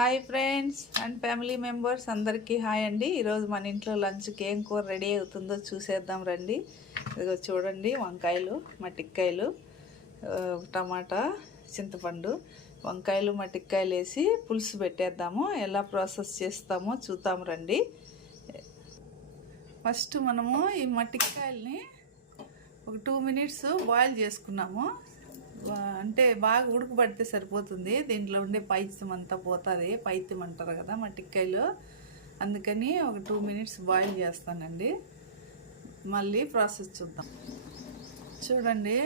Hi friends and family members అందరికీ hi అండి. ఈరోజు మన ఇంట్లో లంచ్కి ఏం కూర రెడీ అవుతుందో చూసేద్దాం రండి. ఇదిగో చూడండి, వంకాయలు, మట్టికాయలు, టమాటా, చింతపండు, వంకాయలు మట్టికాయలు వేసి పులుసు పెట్టేద్దాము. ఎలా ప్రాసెస్ చేస్తామో చూద్దాం రండి. ఫస్ట్ మనము ఈ మట్టికాయల్ని ఒక 2 minutes బాయిల్ చేసుకున్నాము. అంటే బాగా ఉడకబడితే సరిపోతుంది. దీంట్లో ఉండే పైత్యం అంతా పోతుంది. పైత్యం అంటారు కదా మట్టికాయలు, అందుకని ఒక 2 minutes బాయిల్ చేస్తానండి. మళ్ళీ ప్రాసెస్ చూద్దాం. చూడండి,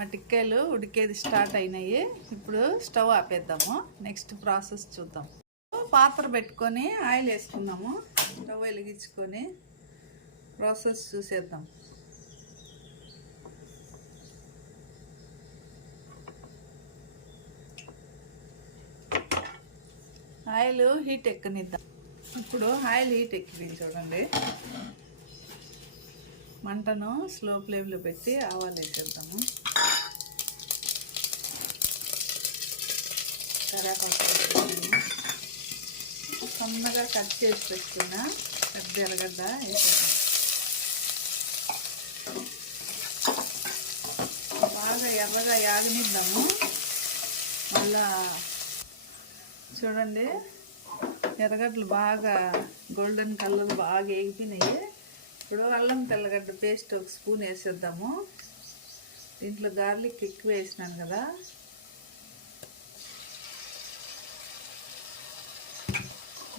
మట్టికాయలు ఉడికేది స్టార్ట్ అయినాయి. ఇప్పుడు స్టవ్ ఆపేద్దాము. నెక్స్ట్ ప్రాసెస్ చూద్దాం. పాత్ర పెట్టుకొని ఆయిల్ వేసుకున్నాము. స్టవ్ వెలిగించుకొని ప్రాసెస్ చూసేద్దాం. ఆయిల్ హీట్ ఎక్కనిద్దాం. ఇప్పుడు ఆయిల్ హీట్ ఎక్కింది చూడండి. మంటను స్లో ఫ్లేమ్లో పెట్టి ఆవాలు వేసేద్దాము. కరివేపాకు సన్నగా కట్ చేసి పెట్టుకున్న పెద్ద ఎర్రగడ్డ వేసేద్దాం. బాగా ఎర్రగా యాగనిద్దాము. మళ్ళా చూడండి, ఎర్రగడ్డలు బాగా గోల్డెన్ కలర్ బాగా వేగిపోయినాయి. ఇప్పుడు అల్లం తెల్లగడ్డ పేస్ట్ 1 స్పూన్ వేసేద్దాము. దీంట్లో గార్లిక్ ఎక్కువ వేసినాను కదా.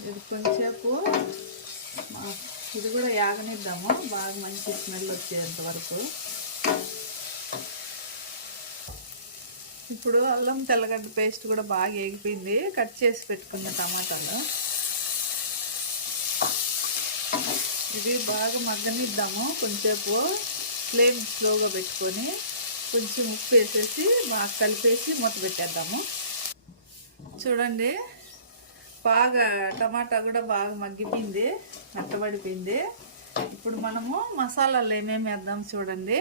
ఇది కొంచెంసేపు ఇది కూడా యాగనిద్దాము. బాగా మంచి స్మెల్ వచ్చేంత వరకు. ఇప్పుడు అల్లం తెల్లగడ్డ పేస్ట్ కూడా బాగా వేగిపోయింది. కట్ చేసి పెట్టుకున్న టమాటాలు ఇది బాగా మగ్గనిద్దాము. కొంచెంసేపు ఫ్లేమ్ స్లోగా పెట్టుకొని కొంచెం ఉప్పు వేసేసి బాగా కలిపేసి మూత పెట్టేద్దాము. చూడండి, బాగా టమాటా కూడా బాగా మగ్గిపోయింది, మెత్తబడిపోయింది. ఇప్పుడు మనము మసాలాలు ఏమేమి వేద్దాం చూడండి.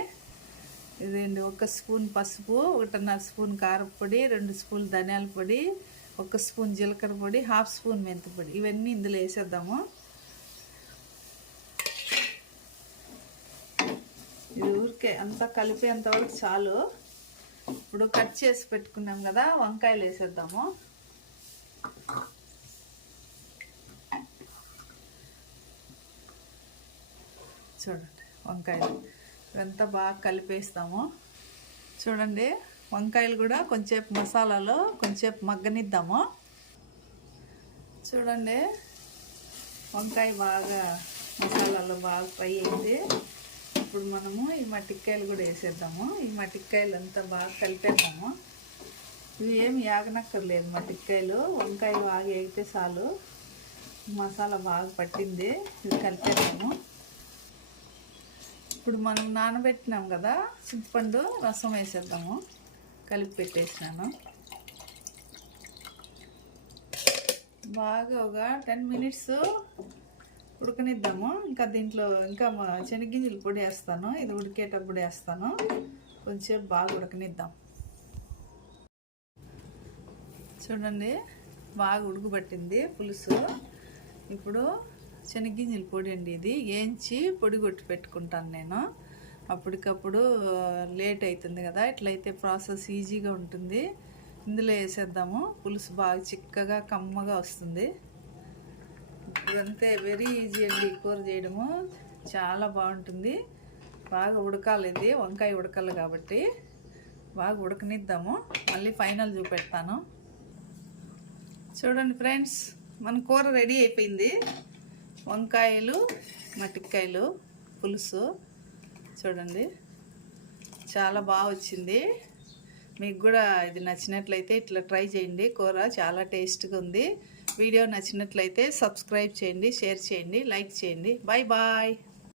ఇదేంటి, 1 స్పూన్ పసుపు, 1.5 స్పూన్ కారపొడి, 2 స్పూన్లు ధనియాల పొడి, 1 స్పూన్ జీలకర్ర పొడి, 1/2 స్పూన్ మెంతి పొడి, ఇవన్నీ ఇందులో వేసేద్దాము. ఇది ఊరికే అంతా కలిపేంతవరకు చాలు. ఇప్పుడు కట్ చేసి పెట్టుకున్నాం కదా, వంకాయలు వేసేద్దాము. చూడండి, వంకాయలు ఇదంతా బాగా కలిపేస్తాము. చూడండి, వంకాయలు కూడా కొంచెంసేపు మసాలాలో కొంచెంసేపు మగ్గనిద్దాము. చూడండి, వంకాయ బాగా మసాలాలో బాగా ఫ్రై అయింది. ఇప్పుడు మనము ఈ మట్టికాయలు కూడా వేసేద్దాము. ఈ మట్టికాయలు అంతా బాగా కలిపేద్దాము. ఇవి ఏమి యాగనక్కర్లేదు. మట్టికాయలు, వంకాయ బాగా వేగితే చాలు. మసాలా బాగా పట్టింది. ఇది కలిపేద్దాము. ఇప్పుడు మనం నానబెట్టినాం కదా చింతపండు రసం వేసేద్దాము. కలిపి పెట్టేసినాను. బాగా ఒక 10 minutes ఉడకనిద్దాము. ఇంకా దీంట్లో ఇంకా శనగగింజల పొడి వేస్తాను. ఇది ఉడికేటప్పుడు వేస్తాను. కొంచెం బాగా ఉడకనిద్దాం. చూడండి, బాగా ఉడకబట్టింది పులుసు. ఇప్పుడు శనగగింజల పొడి అండి. ఇది వేయించి పొడి కొట్టి పెట్టుకుంటాను నేను. అప్పటికప్పుడు లేట్ అవుతుంది కదా, ఇట్లయితే ప్రాసెస్ ఈజీగా ఉంటుంది. ఇందులో వేసేద్దాము. పులుసు బాగా చిక్కగా కమ్మగా వస్తుంది. ఇప్పుడంతే వెరీ ఈజీ అండి. కూర చేయడము చాలా బాగుంటుంది. బాగా ఉడకాలి. ఇది వంకాయ ఉడకాలి కాబట్టి బాగా ఉడకనిద్దాము. మళ్ళీ ఫైనల్ చూపెడతాను. చూడండి ఫ్రెండ్స్, మన కూర రెడీ అయిపోయింది. వంకాయలు మట్టికాయలు పులుసు చూడండి, చాలా బాగా వచ్చింది. మీకు కూడా ఇది నచ్చినట్లయితే ఇట్లా ట్రై చేయండి. కూర చాలా టేస్ట్గా ఉంది. వీడియో నచ్చినట్లయితే సబ్స్క్రైబ్ చేయండి, షేర్ చేయండి, లైక్ చేయండి. Bye bye.